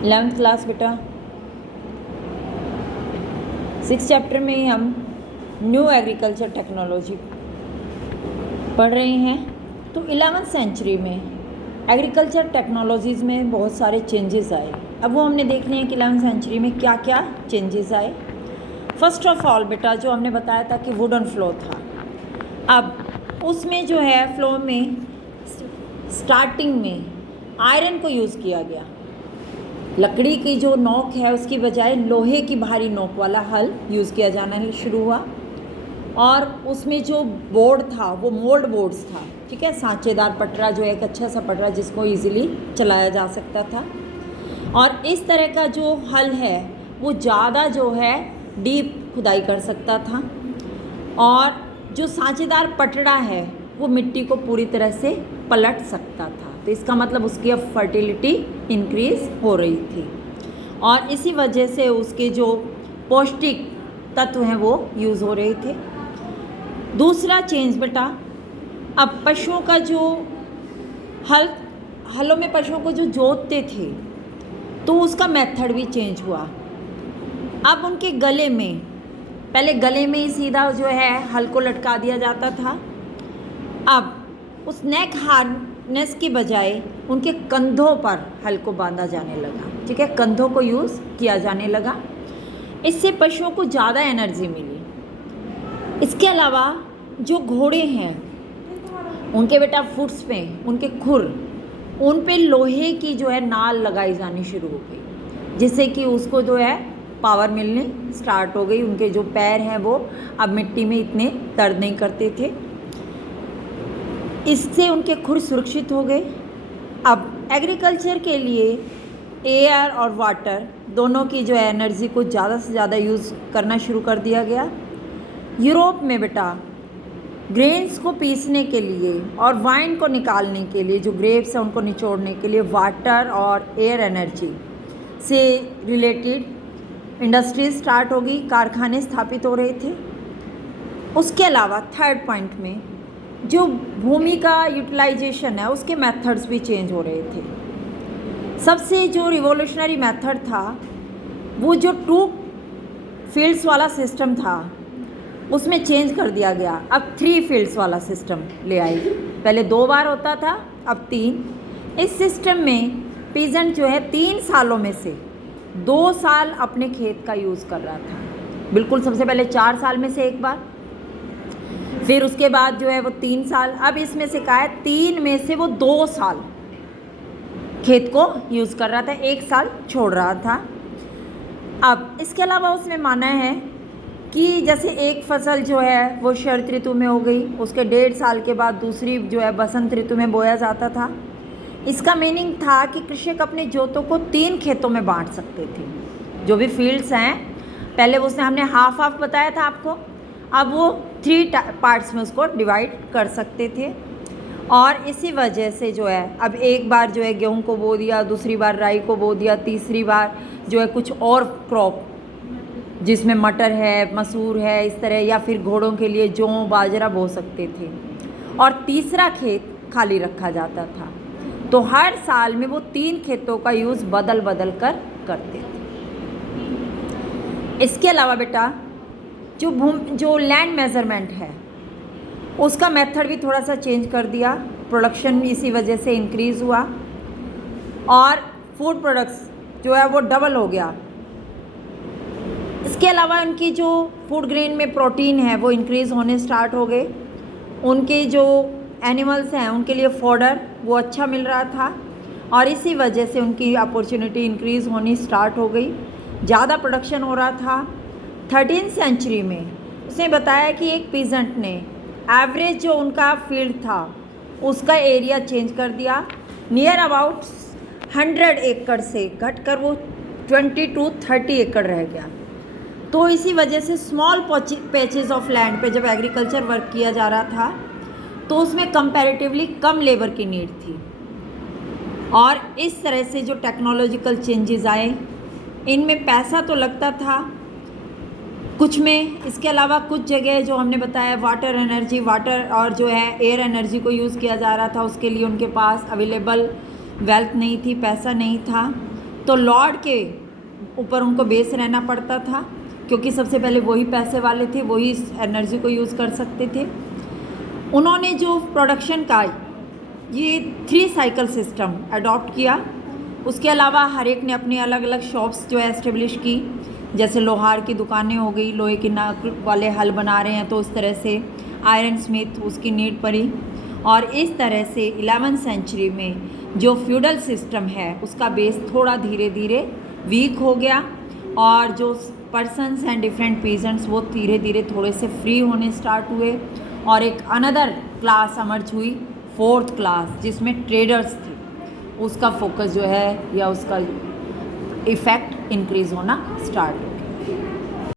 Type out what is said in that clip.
11th class बेटा, 6 chapter में हम न्यू एग्रीकल्चर टेक्नोलॉजी पढ़ रहे हैं। तो 11th सेंचुरी में एग्रीकल्चर टेक्नोलॉजीज़ में बहुत सारे चेंजेस आए। अब वो हमने देखने हैं कि 11th सेंचुरी में क्या क्या चेंजेस आए। फर्स्ट ऑफ ऑल बेटा, जो हमने बताया था कि वुडन फ्लो था, अब उसमें जो है फ्लो में स्टार्टिंग में आयरन को यूज़ किया गया। लकड़ी की जो नोक है उसकी बजाय लोहे की भारी नोक वाला हल यूज़ किया जाना शुरू हुआ, और उसमें जो बोर्ड था वो मोल्ड बोर्ड्स था, ठीक है, सांचेदार पटरा, जो एक अच्छा सा पटरा जिसको इजीली चलाया जा सकता था। और इस तरह का जो हल है वो ज़्यादा जो है डीप खुदाई कर सकता था, और जो सांचेदार पटरा है वो मिट्टी को पूरी तरह से पलट सकता था। तो इसका मतलब उसकी अब फर्टिलिटी इंक्रीज़ हो रही थी, और इसी वजह से उसके जो पौष्टिक तत्व हैं वो यूज़ हो रहे थे। दूसरा चेंज बेटा, अब पशुओं का जो हलों में पशुओं को जो जोतते थे तो उसका मेथड भी चेंज हुआ। अब उनके गले में, पहले गले में ही सीधा जो है हल को लटका दिया जाता था, अब उस नेक हार्नेस की बजाय उनके कंधों पर हल को बांधा जाने लगा, ठीक है, कंधों को यूज़ किया जाने लगा। इससे पशुओं को ज़्यादा एनर्जी मिली। इसके अलावा जो घोड़े हैं उनके बेटा फुट्स पे, उनके खुर, उन पे लोहे की जो है नाल लगाई जानी शुरू हो गई, जिससे कि उसको जो है पावर मिलने स्टार्ट हो गई। उनके जो पैर हैं वो अब मिट्टी में इतने दर्द नहीं करते थे, इससे उनके खुर सुरक्षित हो गए। अब एग्रीकल्चर के लिए एयर और वाटर दोनों की जो है एनर्जी को ज़्यादा से ज़्यादा यूज़ करना शुरू कर दिया गया। यूरोप में बेटा ग्रेन्स को पीसने के लिए और वाइन को निकालने के लिए, जो ग्रेप्स हैं उनको निचोड़ने के लिए वाटर और एयर एनर्जी से रिलेटेड इंडस्ट्रीज स्टार्ट हो गई, कारखाने स्थापित हो रहे थे। उसके अलावा थर्ड पॉइंट में जो भूमि का यूटिलाइजेशन है उसके मेथड्स भी चेंज हो रहे थे। सबसे जो रिवोल्यूशनरी मेथड था वो जो 2 फील्ड्स वाला सिस्टम था उसमें चेंज कर दिया गया। अब 3 फील्ड्स वाला सिस्टम ले आई। पहले 2 बार होता था, अब 3। इस सिस्टम में पीजेंट जो है 3 सालों में से 2 साल अपने खेत का यूज़ कर रहा था। बिल्कुल, सबसे पहले 4 साल में से 1 बार, फिर उसके बाद जो है वो 3 साल। अब इसमें से कहा है 3 में से वो 2 साल खेत को यूज़ कर रहा था, 1 साल छोड़ रहा था। अब इसके अलावा उसने माना है कि जैसे एक फसल जो है वो शरद ऋतु में हो गई, उसके 1.5 साल के बाद दूसरी जो है बसंत ऋतु में बोया जाता था। इसका मीनिंग था कि कृषक अपने जोतों को 3 खेतों में बांट सकते थे। जो भी फील्ड्स हैं, पहले उसने हमने हाफ हाफ बताया था आपको, अब वो 3 पार्ट्स में उसको डिवाइड कर सकते थे। और इसी वजह से जो है अब एक बार जो है गेहूं को बो दिया, दूसरी बार राई को बो दिया, तीसरी बार जो है कुछ और क्रॉप जिसमें मटर है, मसूर है, इस तरह, या फिर घोड़ों के लिए जौ बाजरा बो सकते थे, और तीसरा खेत खाली रखा जाता था। तो हर साल में वो 3 खेतों का यूज़ बदल बदल कर करते थे। इसके अलावा बेटा जो लैंड मेज़रमेंट है उसका मेथड भी थोड़ा सा चेंज कर दिया। प्रोडक्शन भी इसी वजह से इंक्रीज़ हुआ, और फूड प्रोडक्ट्स जो है वो डबल हो गया। इसके अलावा उनकी जो फूड ग्रेन में प्रोटीन है वो इंक्रीज़ होने स्टार्ट हो गए। उनके जो एनिमल्स हैं उनके लिए फॉडर वो अच्छा मिल रहा था, और इसी वजह से उनकी अपॉर्चुनिटी इंक्रीज़ होनी स्टार्ट हो गई, ज़्यादा प्रोडक्शन हो रहा था। 13th सेंचुरी में उसने बताया कि एक पीजेंट ने एवरेज जो उनका फील्ड था उसका एरिया चेंज कर दिया, नियर अबाउट 100 एकड़ से घटकर वो 20 to 30 एकड़ रह गया। तो इसी वजह से स्मॉल पैचेस ऑफ लैंड पे जब एग्रीकल्चर वर्क किया जा रहा था तो उसमें कंपैरेटिवली कम लेबर की नीड थी, और इस तरह से जो टेक्नोलॉजिकल चेंजेस आए इनमें पैसा तो लगता था कुछ में। इसके अलावा कुछ जगह जो हमने बताया वाटर और जो है एयर एनर्जी को यूज़ किया जा रहा था, उसके लिए उनके पास अवेलेबल वेल्थ नहीं थी, पैसा नहीं था, तो लॉर्ड के ऊपर उनको बेस रहना पड़ता था, क्योंकि सबसे पहले वही पैसे वाले थे, वही इस एनर्जी को यूज़ कर सकते थे। उन्होंने जो प्रोडक्शन का ये 3 साइकिल सिस्टम अडॉप्ट किया। उसके अलावा हर एक ने अपनी अलग अलग शॉप्स जो है एस्टेब्लिश की, जैसे लोहार की दुकानें हो गई, लोहे के नाक वाले हल बना रहे हैं तो उस तरह से आयरन स्मिथ उसकी नीड पड़ी। और इस तरह से 11वीं सेंचुरी में जो फ्यूडल सिस्टम है उसका बेस थोड़ा धीरे धीरे वीक हो गया, और जो पर्सन्स एंड डिफरेंट पीजेंट्स वो धीरे धीरे थोड़े से फ्री होने स्टार्ट हुए, और एक अनदर क्लास अमर्ज हुई, 4th क्लास, जिसमें ट्रेडर्स थे। उसका फोकस जो है या उसका इफ़ेक्ट इंक्रीज़ होना स्टार्ट हुआ।